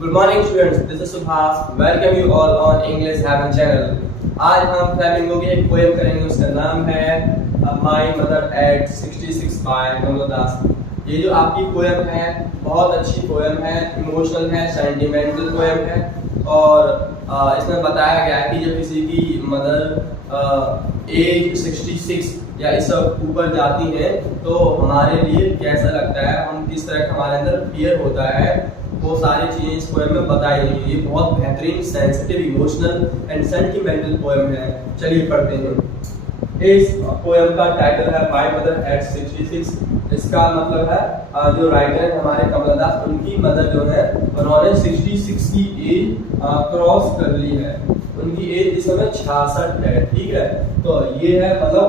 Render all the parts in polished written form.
Good morning students, this is Subhas. Welcome you all on English Heaven channel. आज हम flamingo की एक poem करेंगे, उसका नाम है My Mother at 66 by कमलादास। ये जो आपकी पोएम है बहुत अच्छी पोएम है, इमोशनल है, सेंटिमेंटल पोएम है और इसमें बताया गया है कि जब किसी की मदर एज 66 या इससे ऊपर जाती है तो हमारे लिए कैसा लगता है, हम किस तरह हमारे अंदर फियर होता है, वो सारी चीजें इस पोएम में बताई गई हैं। ये बहुत बेहतरीन sensitive emotional and sentimental poem है। चलिए पढ़ते हैं। इस पोएम का टाइटल है माय मदर एट 66। इसका मतलब है जो राइटर है हमारे कमलादास, उनकी मदर जो है उन्होंने 66 की एज क्रॉस कर ली है। उनकी एज इस समय 66 है, ठीक है। तो ये है मतलब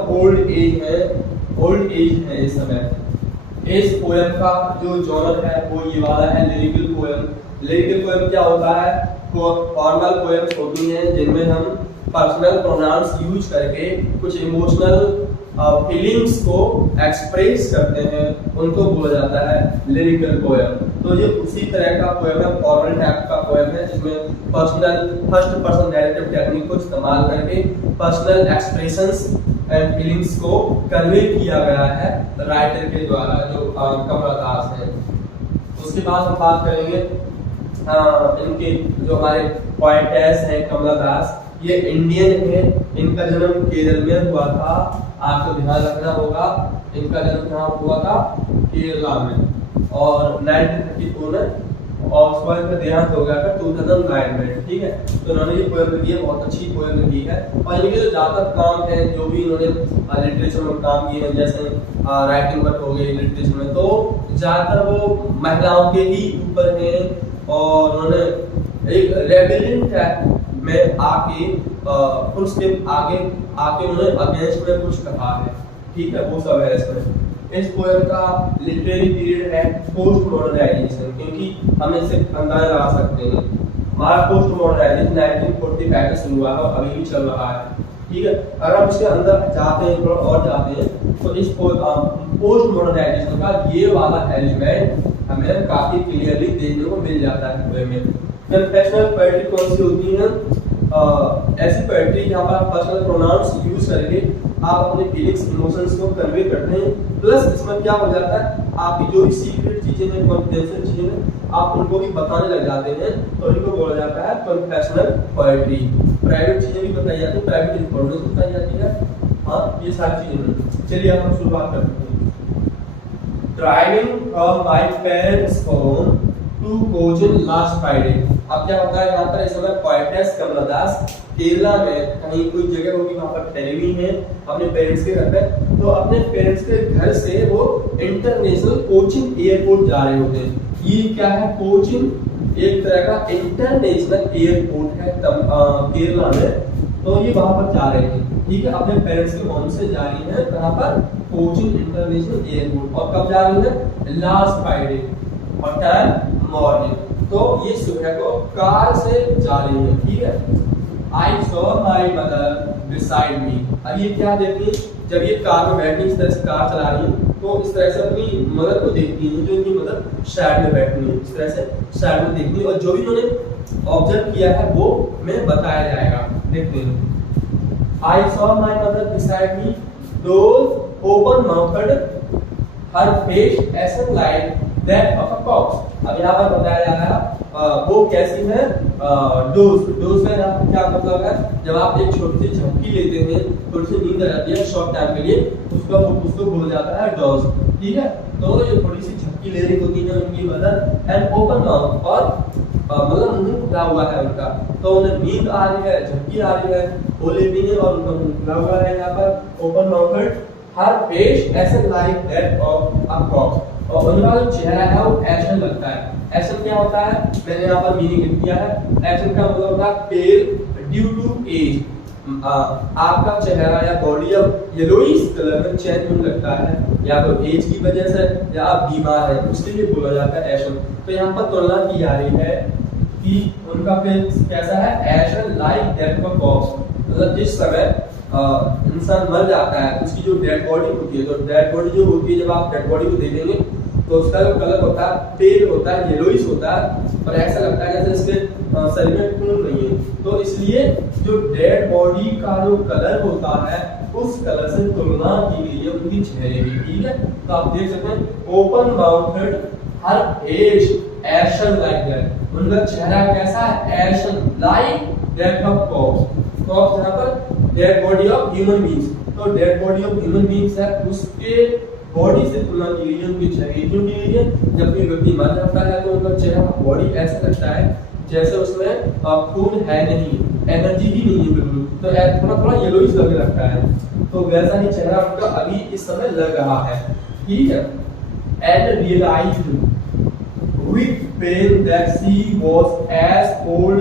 ओल्ड एज है इस समय। इस पोएम का जो जॉनर है वो ये वाला है, लिरिकल पोएम। लिरिकल पोएम क्या होता है? फॉर्मल पोएम्स होती हैं जिनमें हम पर्सनल प्रोनाउंस यूज करके कुछ इमोशनल फीलिंग्स को एक्सप्रेस करते हैं, उनको बोला जाता है लिरिकल पोएम। तो ये उसी तरह का पोएम है, फॉर्मल टाइप का पोएम है जिसमें फर्स्ट पर्सन नैरेटिव टेक्निक को इस्तेमाल करके पर्सनल एक्सप्रेशंस एंड फीलिंग्स को कन्वे किया गया है राइटर के द्वारा, जो कमलादास है। उसके बाद हम बात करेंगे इनके जो हमारे पोएटेस हैं कमलादास, ये इंडियन है। इनका जन्म केरल में हुआ था, आपको ध्यान रखना होगा। इनका जन्म कहाँ हुआ था? केरला में, और 1934 में, और उसके बाद देहांत हो गया था 2009 में, ठीक है। तो इन्होंने ये पोएम लिखी है, बहुत अच्छी पोएम लिखी है। और इनके जो ज्यादातर काम है जो भी इन्होंने लिटरेचर में काम किए हैं, जैसे राइटिंग वर्क हो गई लिटरेचर में, तो ज्यादातर वो महिलाओं के ही ऊपर है। और उन्होंने एक रेबेलियन टाइप में आके उसके आगे आके उन्होंने अगेंस्ट में कुछ कहा है, ठीक है। वो सब है इसमें। इस पोएम का लिटरेरी पीरियड है पोस्ट मॉडर्नाइजेशन, क्योंकि हम इससे अंदाजा लगा सकते हैं हमारा पोस्ट मॉडर्नाइजेशन 1945 से शुरू हुआ है और अभी भी चल रहा है, ठीक है। अगर हम इसके अंदर जाते हैं, थोड़ा और जाते हैं, तो इस पोस्ट मॉडर्नाइजेशन का ये वाला एलिमेंट हमें काफी क्लियरली देखने को मिल जाता है पोएम में। कन्फेशनल पोएट्री कौन सी होती है? ऐसी पोएट्री जहाँ पर आप पर्सनल प्रोनाउंस यूज करके आप अपने फीलिंग्स इमोशंस को कन्वे करते हैं। प्लस इसमें क्या हो जाता है, आपकी जो भी सीक्रेट चीजें हैं, कॉन्फिडेंशियल चीजें हैं, आप उनको भी बताने लग जाते हैं, तो इनको बोला जाता है कन्फेशनल पोएट्री। प्राइवेट चीजें भी बताई जाती है, प्राइवेट इंफॉर्मेशन बताई जाती है, हाँ, ये सारी चीजें। चलिए हम शुरुआत करते हैं। Driving from my parents home to Cochin last Friday. अब क्या होता है, यहाँ पर इस समय पोएटेस कमलादास केरला में कहीं कोई जगह होगी, वहां पर ठहरी हुई है अपने पेरेंट्स के घर पे। तो अपने पेरेंट्स के घर से वो इंटरनेशनल कोचिन एयरपोर्ट जा रहे होते हैं। ये क्या है? कोचिन एक तरह का इंटरनेशनल एयरपोर्ट है केरला में। तो ये वहां पर जा रहे हैं, ठीक है, अपने पेरेंट्स के होम से जा रही है कहां पर? Cochin international airport. और कब जा रही है? लास्ट फ्राइडे, और टाइम मॉर्निंग। तो ये सुबह को कार से जा रही है, ठीक है। I saw my mother beside me। अब ये क्या देखती है? जब ये कार में बैठी, इस तरह से कार चला रही है, तो इस तरह से अपनी मदर को देखती है, जो इनकी मदर साइड में बैठी है, इस तरह से साइड में देखती है। और जो भी उन्होंने ऑब्जर्व किया है वो में बताया जाएगा, देखते हैं। I saw my mother beside me, those open mouthed, her face as like that of a fox। अब यहाँ पर बताया जा रहा है वो कैसी है? डोज का यहाँ क्या मतलब है? जब आप एक छोटी सी झपकी लेते हैं, थोड़ी सी नींद आ जाती है शॉर्ट टाइम के लिए, उसको बोला जाता है डोज, ठीक है। तो ये थोड़ी सी झपकी ले रही होती है उनकी मदर, एंड ओपन माउथ, और मतलब मुंह खुला हुआ है उनका, तो उन्हें नींद आ रही है, झपकी आ रही है, वो लेती है और उनका मुंह खुला हुआ है यहाँ पर ओपन माउथेड। हर फेस ऐसे like that of a fox, और उनका जो चेहरा है वो ऐसा लगता है। ऐसा क्या होता है? मैंने यहाँ पर मीनिंग लिख दिया है। ऐसा का मतलब होता है पेल ड्यू टू एज। आपका चेहरा या बॉडी अब येलोइश कलर में चेंज होने लगता है, या तो एज की वजह से, या आप बीमार है, उसके लिए बोला जाता है एशन। तो यहाँ पर तुलना की जा रही है कि उनका फेस कैसा है? एशन लाइक दैट ऑफ फॉक्स। मतलब जिस समय इंसान मर जाता है, उसकी जो डेड बॉडी होती है, तो डेड बॉडी जो होती है, जब आप डेड बॉडी को देखेंगे तो उसका जो कलर होता है पेल होता है, येलोइश होता है और ऐसा लगता है जैसे इसके शरीर में खून नहीं है। तो इसलिए जो डेड बॉडी का जो कलर होता है उस कलर से तुलना की गई है उनकी चेहरे की। ठीक है, तो आप देख सकते हैं open mouthed her age ashen like that, उनका चेहरा कैसा है, एशन like that of corpse. Corpse यहाँ पर dead body of human beings, तो dead body of human beings है उसके बॉडी से तुलना की गई है उनकी चेहरे क्यों की गई है। जब कोई व्यक्ति मर जाता है तो उनका चेहरा बॉडी ऐसा लगता है जैसे उसमें खून है नहीं, एनर्जी ही नहीं है बिल्कुल, तो थोड़ा थोड़ा येलोइश लगने लगता है। तो वैसा ही चेहरा उनका अभी इस समय लग रहा है। ठीक है, and realised with pain that she was as old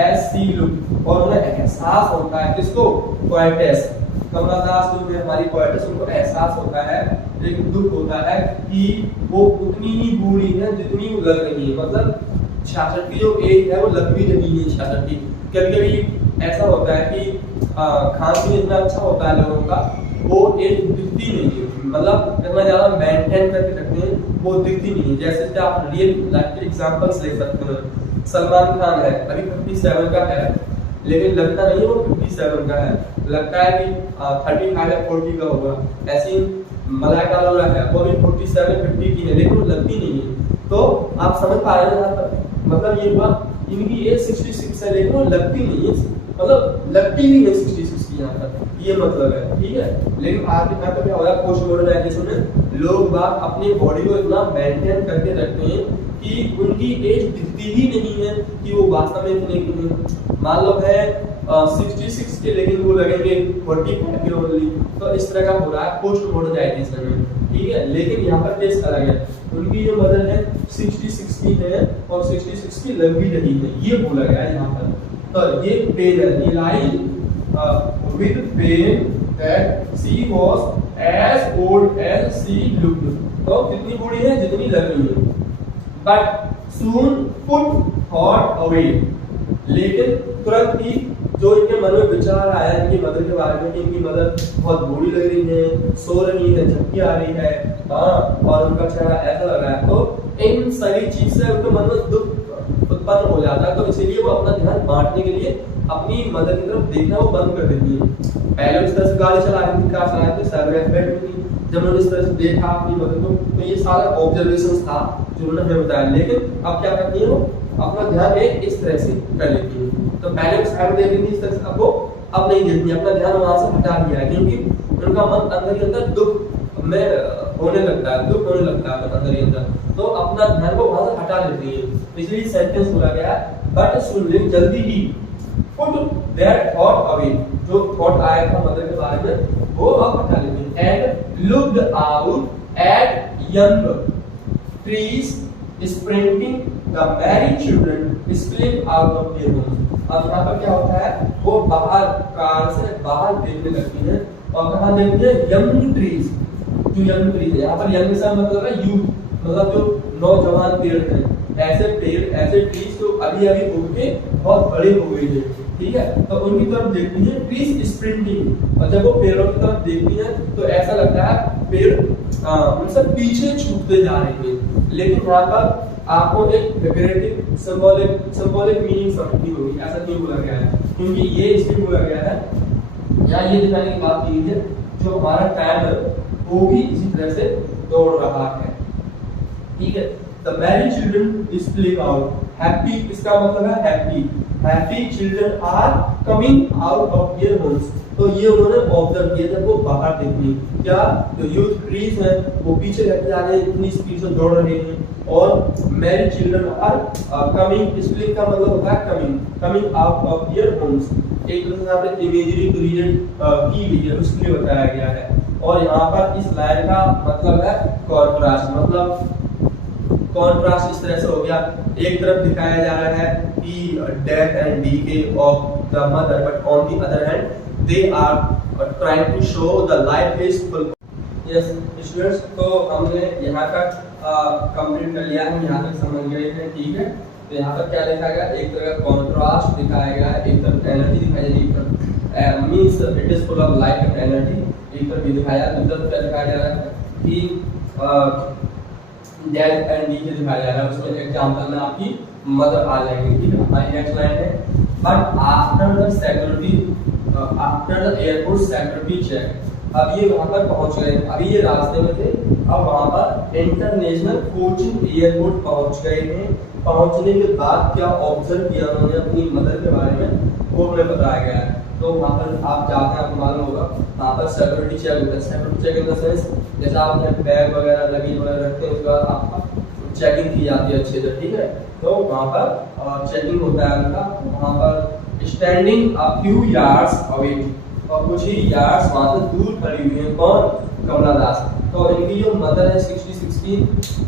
as she looked, और उन्हें एहसास होता है किसको, पोएटेस कमला दास जो है हमारी पोएटेस, उनको एहसास होता है, एक दुख होता है कि वो उतनी ही बूढ़ी है जितनी वो लग रही है। मतलब 66 की जो एज है वो लग भी रही है 66 की। कभी कभी ऐसा होता है कि खान पीन इतना अच्छा होता है लोगों का, वो एज दिखती नहीं है, मतलब इतना ज्यादा मेंटेन करके रखते हैं वो दिखती नहीं है। जैसे आप रियल लाइफ के एग्जांपल्स ले सकते हैं। सलमान खान है अभी 57 का है, लेकिन लगता नहीं है वो 57 का है, लगता है कि 35 या 40 का होगा। ऐसी मलाइका अरोड़ा है वो भी 47-50 की है, लेकिन वो लगती नहीं है। तो आप समझ पा रहे हैं यहाँ पर, मतलब ये हुआ इनकी एज 66 है लेकिन वो लगती नहीं है, मतलब लगती भी है 66 की यहाँ पर, ये मतलब है। ठीक है, लेकिन आज यहाँ पर क्या हो रहा है, पोस्ट मॉडर्नाइजेशन में लोग बात अपनी बॉडी को इतना मेंटेन करके रखते हैं कि उनकी एज दिखती ही नहीं है कि वो वास्तव में इतने की हैं। मान लो है 66 के लेकिन वो लगेंगे 45 के ओनली। तो इस तरह का हो रहा है पोस्ट मॉडर्नाइजेशन में। ठीक है, लेकिन यहाँ पर केस अलग है, उनकी जो मदर है 66 की है और 66 की लग भी रही है, ये बोला गया है यहाँ पर। तो ये पेन है, realise with pain that she was as old as she looked, तो कितनी बूढ़ी है जितनी लग रही है। But soon put thought away, लेकिन तुरंत ही जो इनके मन में विचार आया इनकी मदर के बारे में कि इनकी मदर बहुत बूढ़ी लग रही है, सो रही है, झपकी आ रही है, और उनका चेहरा ऐसा लग रहा है, तो इन सारी चीज से उनके मन में दुख उत्पन्न हो जाता है। तो इसीलिए वो अपना ध्यान बांटने के लिए अपनी मदर की तरफ देखना वो बंद कर देती है। पहले इस तरह से गाड़ी चला रही थी, कार चला रही थी, सर में बैठ थी, जब उन्होंने इस तरह से देखा अपनी मदर को, तो ये सारा ऑब्जर्वेशन था जो उन्होंने हमें बताया। लेकिन अब क्या करती है वो अपना ध्यान एक इस तरह से कर लेती है। तो पहले उस साइड देख रही थी इस तरह से, अब वो अब नहीं देखती, अपना ध्यान वहां से हटा दिया है, क्योंकि उनका मन अंदर ही अंदर दुख में होने लगता है, दुख होने लगता है अंदर ही अंदर, तो अपना ध्यान को वहां से हटा लेती है। इसलिए सेंटेंस बोला गया है, बट सुन जल्दी ही put that thought away, जो थॉट आया था मदर के बारे में वो अब हटा लेते हैं। and looked out at young trees sprinting, the merry children spilling out of their homes। अब यहाँ पर क्या होता है, वो बाहर कार से बाहर देखने लगती है, और कहाँ देखती है, यंग ट्रीज, जो यंग ट्रीज है, यहाँ पर यंग से मतलब है यूथ, मतलब जो नौजवान पेड़ हैं, ऐसे पेड़ ऐसे ट्रीज जो अभी अभी उग के बहुत बड़े हो गए हैं। ठीक है, तो उनकी तरफ देखती है ट्रीज स्प्रिंटिंग, और जब वो पेड़ों की तरफ देखती है तो ऐसा लगता है पेड़ उनसे पीछे छूटते जा रहे हैं। लेकिन यहाँ पर आपको एक फिगरेटिव सिंबॉलिक मीनिंग समझनी होगी, ऐसा क्यों बोला गया है, क्योंकि ये इसलिए बोला गया है, यहाँ ये दिखाने की बात की है जो हमारा टाइम है वो भी इसी तरह से दौड़ रहा है। ठीक है, The merry children spilling out, happy इसका मतलब है happy, happy children are coming out of their homes. तो ये उन्होंने ऑब्जर्व किया जब वो बाहर देखी, क्या जो यूथ ट्रीज हैं वो पीछे रहते जा रहे हैं, इतनी स्पीड से दौड़ रहे हैं, और मैरी चिल्ड्रन आर कमिंग, स्प्लिंग का मतलब होता है coming out of their Holmes. एक तरह से यहाँ पे इमेजरी क्रिएट की गई है, उसके लिए बताया गया है। और यहाँ पर इस लाइन का मतलब है कॉन्ट्रास्ट, मतलब कॉन्ट्रास्ट इस तरह से हो गया, एक तरफ दिखाया जा रहा है कि death and decay of the mother, but on the other hand they are trying to show the life is full. Yes students, तो हमने यहाँ तक कंप्लीट कर लिया, हम यहाँ तक समझ गए हैं। ठीक है, तो यहाँ पर क्या लिखा गया, एक तरफ कॉन्ट्रास्ट दिखाया गया है, एक तरफ एनर्जी दिखाई जा रही है, means it is full of light and energy, एक तरफ ये दिखाया, दूसरी तरफ क्या दिखाया जा रहा है कि डैड एंड डी से दिखाया जा रहा है, उसमें एग्जांपल में आपकी मदर आ जाएंगे। ठीक है, हमारी नेक्स्ट लाइन है, but after the security after the airport security check. अब ये वहां पर पहुंच गए, अभी ये रास्ते में थे, अब वहां पर इंटरनेशनल कोचिंग एयरपोर्ट पहुंच गए हैं। पहुंचने के बाद क्या ऑब्जर्व किया उन्होंने अपनी मदर के बारे में, वो उन्हें बताया गया है। तो वहाँ पर आप जाते हैं, आपको मालूम होगा वहाँ पर सिक्योरिटी चेक होता है। Security check in the sense जैसे आपने बैग वगैरह लगेज वगैरह रखते हैं, उसके बाद आपका चेकिंग की जाती है अच्छे से। ठीक है, तो वहाँ पर चेकिंग होता है उनका, वहाँ पर standing a few yards away, और कुछ ही यार्ड्स वहाँ से दूर खड़ी हुई है। कौन? कमला दास। तो इनकी जो मदर है 66 की,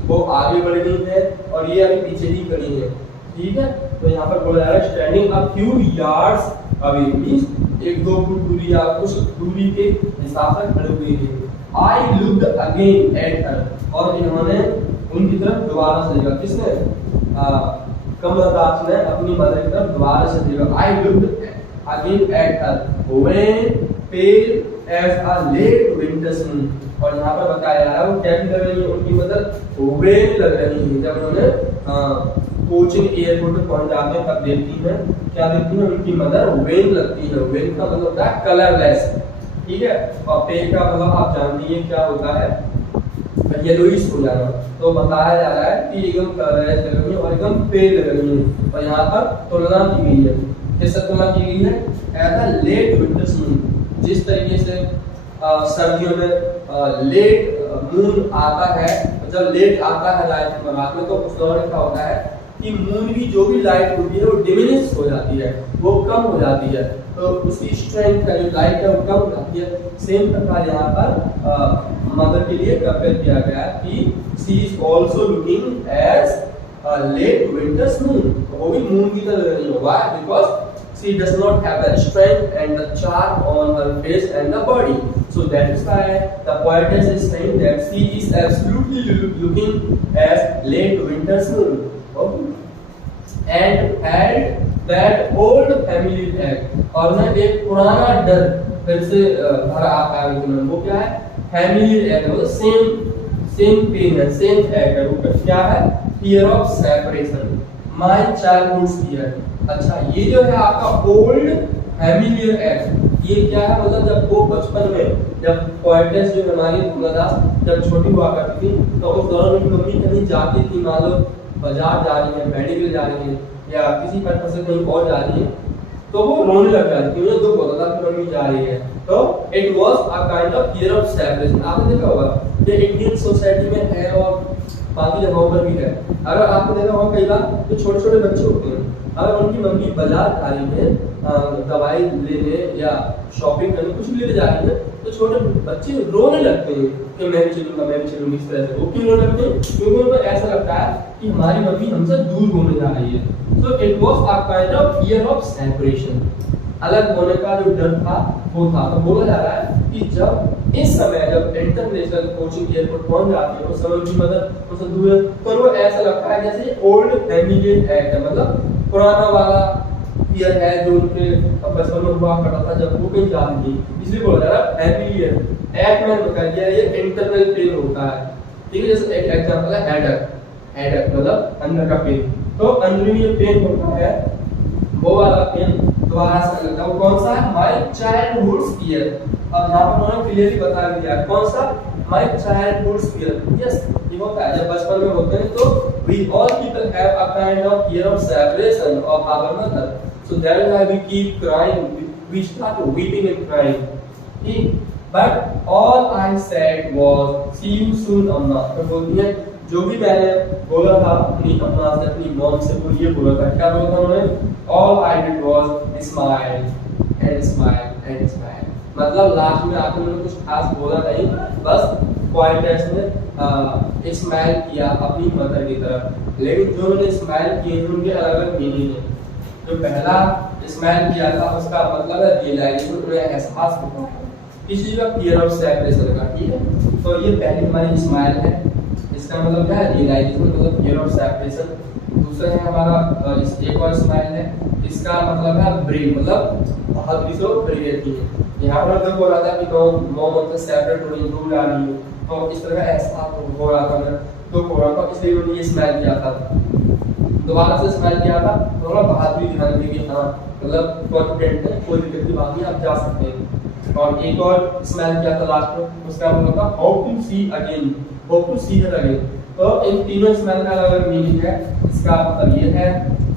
वो आगे बढ़ गई है और ये अभी पीछे ही खड़ी है। ठीक है, तो यहाँ पर बोला जा रहा है standing a few yards away, means एक दो फुट दूरी या कुछ दूरी के हिसाब से खड़े हुए हैं। आई लुक्ड अगेन एट हर, और इन्होंने उनकी तरफ दोबारा से देखा। किसने? कमला दास ने अपनी मदर की तरफ दोबारा से देखा। I looked again at her when pale as a late winter sun, और यहाँ पर बताया जा रहा है वो कैसी लग रही है उनकी मदर, वेल लग रही है। जब उन्होंने कोचिंग एयरपोर्ट पे पहुंच जाते हैं तब देखती हैं, क्या देखती हैं, उनकी मदर वेल लगती है। वेल का मतलब होता है कलरलेस। ठीक है, और पेल का मतलब आप जानती हैं क्या होता है, येलोइश हो जाना। तो बताया जा रहा है कि एकदम कलरलेस लग रही है और एकदम पेल लग रही है। और यहाँ पर तुलना की गई है, किससे तुलना की गई है? एज अ लेट विंटर सन, जिस तरीके से सर्दियों में लेट मून आता है, जब लेट आता है लाइट में रात में, तो उस दौरान क्या होता है कि मून की जो भी लाइट होती है वो डिमिनिश हो जाती है, वो कम हो जाती है, तो उसकी स्ट्रेंथ का जो लाइट है वो कम हो जाती है। सेम प्रकार यहाँ पर मदर के लिए कंपेयर किया गया है कि she is also looking as late winter's moon, वो भी मून की तरह नहीं होगा, because she does not have the strength and the charm on her face and the body. So that is why the poetess is saying that she is absolutely looking as late winter moon. Okay. And had that old family tag, और ना एक पुराना डर फिर से घर आता है उनमें, वो क्या है? फैमिली टैग, मतलब सेम पेन है, सेम टैग है, वो क्या है? Fear of separation, my childhood fear. अच्छा, ये जो है आपका ओल्ड फैमिलियर एक्ट, ये क्या है? मतलब जब वो बचपन में, जब पोएटेस जो हमारी तुलनादास जब छोटी हुआ करती थी, तो उस दौरान उनकी मम्मी कहीं जाती थी, मान लो बाजार जा रही है, मेडिकल जा रही है, या किसी पर्पस से कहीं और जा रही है, तो वो रोने लग जाती थी, उन्हें दुख होता था कि मम्मी जा रही है। तो it was a kind of fear of separation. आपने देखा होगा ये इंडियन सोसाइटी में है और बाकी जगहों पर भी है। अगर आपको देखा होगा कई बार तो छोटे छोटे बच्चे होते हैं, अगर उनकी मम्मी बाजार जा रही है दवाई लेने या शॉपिंग करने, कुछ भी लेने जा रही है, तो छोटे बच्चे रोने लगते हैं कि मैं भी चलूंगा, मैं भी चलूंगी, इस तरह से। वो क्यों रोने लगते हैं? क्योंकि उनको ऐसा लगता है कि हमारी मम्मी हमसे दूर होने जा रही है। So it was a kind of fear of separation, अलग होने का जो डर था वो था। तो बोला जा रहा है कि जब इस समय जब इंटरनेशनल कोचिंग एयरपोर्ट पहुंच जाती है, उस समय उनकी मदर उससे दूर है, तो वो ऐसा लगता है जैसे ओल्ड फैमिलियर एक्ट है, मतलब पुराना वाला फियर है जो उनके बचपन में हुआ करता था जब वो कहीं जाती थी। इसलिए बोला जा रहा है फैमिलियर एक्ट में बता दिया ये इंटरनल पेन होता है। ठीक है, जैसे एक एग्जांपल है हेडेक, हेडेक मतलब अंदर का पेन। तो अंदरूनी पेन होता है, वो वाला पेन दोबारा से लगता है, वो कौन सा है? My childhood fear. अब यहाँ पर उन्होंने क्लियरली बता दिया कौन सा? My childhood fear. यस, ये होता है जब बचपन में होते हैं, तो we all people have a kind of fear of separation of our mother, so that is why we keep crying, we start weeping and crying. ठीक, but all I said was see you soon अम्मा। तो बोलती है जो भी मैंने बोला था अपनी अम्मा से, अपनी मॉम से, वो ये बोला था, क्या बोला था उन्होंने? All I did was smile and smile and smile, मतलब लास्ट में आकर उन्होंने कुछ खास बोला नहीं, बस पोएटेस ने स्माइल किया अपनी मदर की तरफ। लेकिन जो उन्होंने स्माइल किए उनके अलग अलग मीनिंग है। जो पहला स्माइल किया था उसका मतलब है रियलाइजेशन, उन्हें एहसास होता है किसी का फियर ऑफ सेपरेशन का। ठीक है, तो ये पहली हमारी स्माइल है, इसका मतलब क्या है? रियलाइजेशन, मतलब फियर ऑफ सेपरेशन। दूसरा है हमारा एक और स्माइल है, इसका मतलब है ब्रेक, मतलब बहुत भी सो बड़ी रहती है। यहाँ पर जब बोल रहा था कि मॉम हमसे सेपरेट हो रही, दूर आ रही है, तो इस तरह का एहसास हो रहा था मैं। तो कोरोना का इसलिए उन्होंने ये स्मेल किया था, दोबारा से स्मेल किया था। थोड़ा बात भी ध्यान देंगे, हाँ मतलब कॉन्फिडेंट है, कोई दिक्कत की बात नहीं, आप जा सकते हैं। और एक और स्मेल किया था लास्ट में, उसका मतलब था hope to see again, hope to see her again. तो इन तीनों स्मेल का अलग अलग मीनिंग है। इसका मतलब ये है,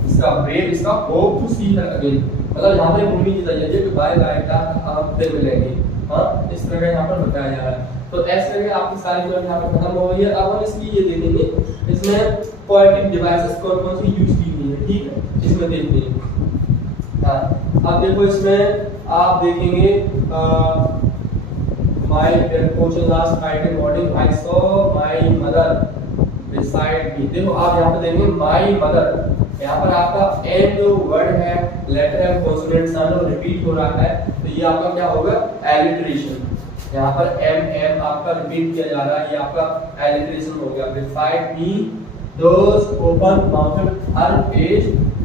इसका ब्रेव, इसका hope to see her again, मतलब यहाँ पे उम्मीद की जाइए कि बाय बाय का आप फिर मिलेंगे, हाँ इस तरह का यहाँ पर बताया जा रहा है। तो ऐसे करके आपकी सारी जो यहाँ पर खत्म हो गई है। अब हम इसकी ये देखेंगे इसमें पोएटिक डिवाइसेस कौन कौन सी यूज की हुई है, ठीक है, इसमें देखते हैं। हाँ अब देखो इसमें आप देखेंगे my question last night in morning I saw my mother beside me. देखो आप यहाँ पे देखेंगे माय मदर, यहाँ पर आपका एम जो वर्ड है लेटर है कॉन्सोनेंट साउंड रिपीट हो रहा है, तो ये आपका क्या होगा एलिटरेशन। यहाँ पर एम एम आपका रिपीट किया जा रहा है, ये आपका एलिटरेशन हो गया। Beside me doze open mouthed her page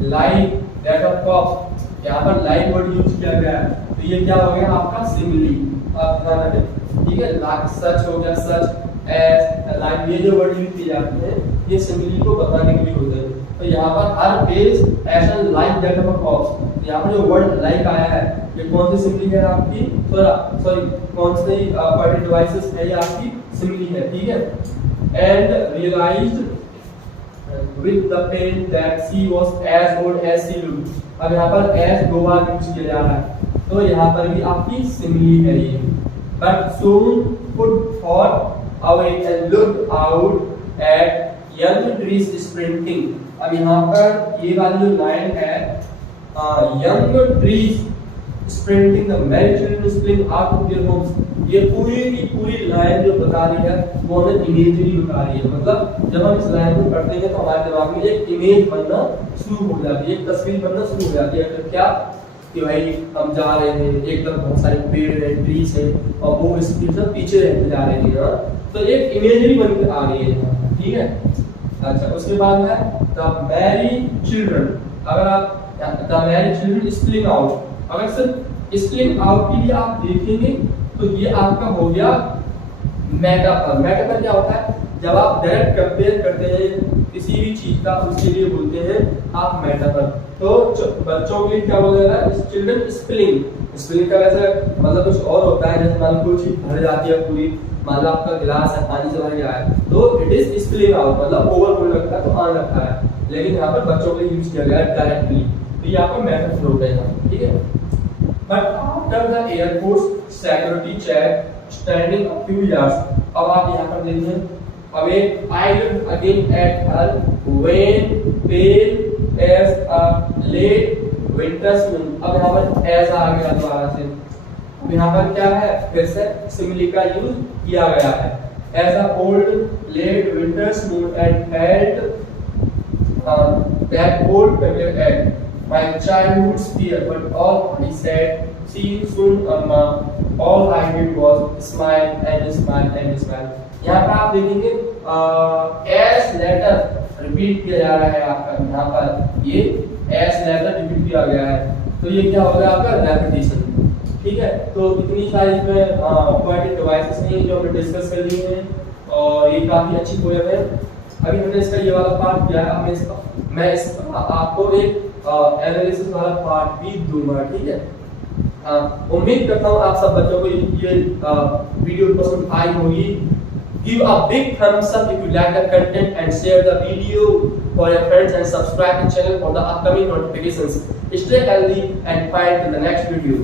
like that of corpse, यहाँ पर लाइक वर्ड यूज किया गया है, तो ये क्या हो गया आपका सिमिली, आप ध्यान रखें, ठीक है। लाइक सच हो गया, सच एज लाइक, ये जो वर्ड यूज किए जाते हैं ये सिमिली को बताने के लिए होते हैं। तो यहाँ पर हर पेज ऐसा लाइक दैट ऑफ कॉप्स, यहाँ पर जो वर्ड लाइक आया है ये कौन सी सिमिली है आपकी, सॉरी कौन सी पोएटिक डिवाइसेस है, ये आपकी सिमिली है, ठीक है। And realised with the pain that she was as old as she looked, अब यहाँ पर as दो बार यूज किया जा रहा है, तो यहाँ पर भी आपकी सिमिली है ये। But soon put thought away and looked out at young trees sprinting, अब यहाँ पर ये वाली जो लाइन है young trees sprinting the merry children spring out of their homes, ये पूरी की पूरी लाइन जो बता रही है वो हमें इमेजरी बता रही है। मतलब जब हम इस लाइन को पढ़ते हैं तो हमारे दिमाग में एक इमेज बनना शुरू हो जाती है, एक तस्वीर बनना शुरू हो जाती है। तो क्या कि भाई हम जा रहे हैं, एक तरफ बहुत सारे पेड़ हैं, ट्रीज हैं, और वो स्पीड से पीछे रहते जा रहे हैं, तो एक इमेजरी बनकर आ रही है, ठीक है। अच्छा उसके बाद है द मैरी चिल्ड्रन, अगर आप द मैरी चिल्ड्रन स्प्लिंग आउट, अगर सिर्फ स्प्लिंग आउट के लिए आप देखेंगे तो ये आपका हो गया मेटाफर। मेटाफर क्या होता है, जब आप डायरेक्ट कंपेयर करते हैं किसी भी चीज का, उसके लिए बोलते हैं आप मेटाफर। तो बच्चों के लिए क्या बोला जा रहा है, चिल्ड्रन स्प्लिंग, स्प्लिंग का वैसे मतलब कुछ और होता है, जैसे मान लो कोई चीज भर जाती है पूरी, मान लो आपका गिलास है पानी से भर गया है तो इट इज स्प्लिंग आउट, मतलब ओवरफ्लो लगता है तो आने लगता है, लेकिन यहाँ पर बच्चों के लिए यूज किया गया है डायरेक्टली, तो ये आपका मेटाफर हो गया, ठीक है। But after the airport's security check, standing a few yards, अब आप यहाँ पर देखिए, away I looked again at her when pale as a late winter's moon, अब यहाँ पर as आ गया दोबारा से, अब यहाँ पर क्या है फिर से सिमिली का यूज किया गया है, as a old late winter's moon and felt that old familiar egg my childhood's fear, but all I said, see you soon, Amma. All I did was smile and smile and smile. यहाँ पर आप देखेंगे as letter repeat किया जा रहा है आपका, यहाँ पर ये as letter रिपीट किया गया है, तो ये क्या होगा आपका रेपिटेशन, ठीक है। तो इतनी सारी इसमें पोएटिक डिवाइसेस हैं जो हमने डिस्कस कर लिए हैं, और ये काफी अच्छी पोएम है। अभी हमने इसका ये वाला पार्ट किया है, मैं इसका आपको एक एनालिसिस वाला पार्ट भी दूंगा, ठीक है। उम्मीद करता हूँ आप सब बच्चों को ये वीडियो पसंद आई होगी। Give a big thumbs up if you like the content and share the video for your friends and subscribe the channel for the upcoming notifications. Stay healthy and find in the next video.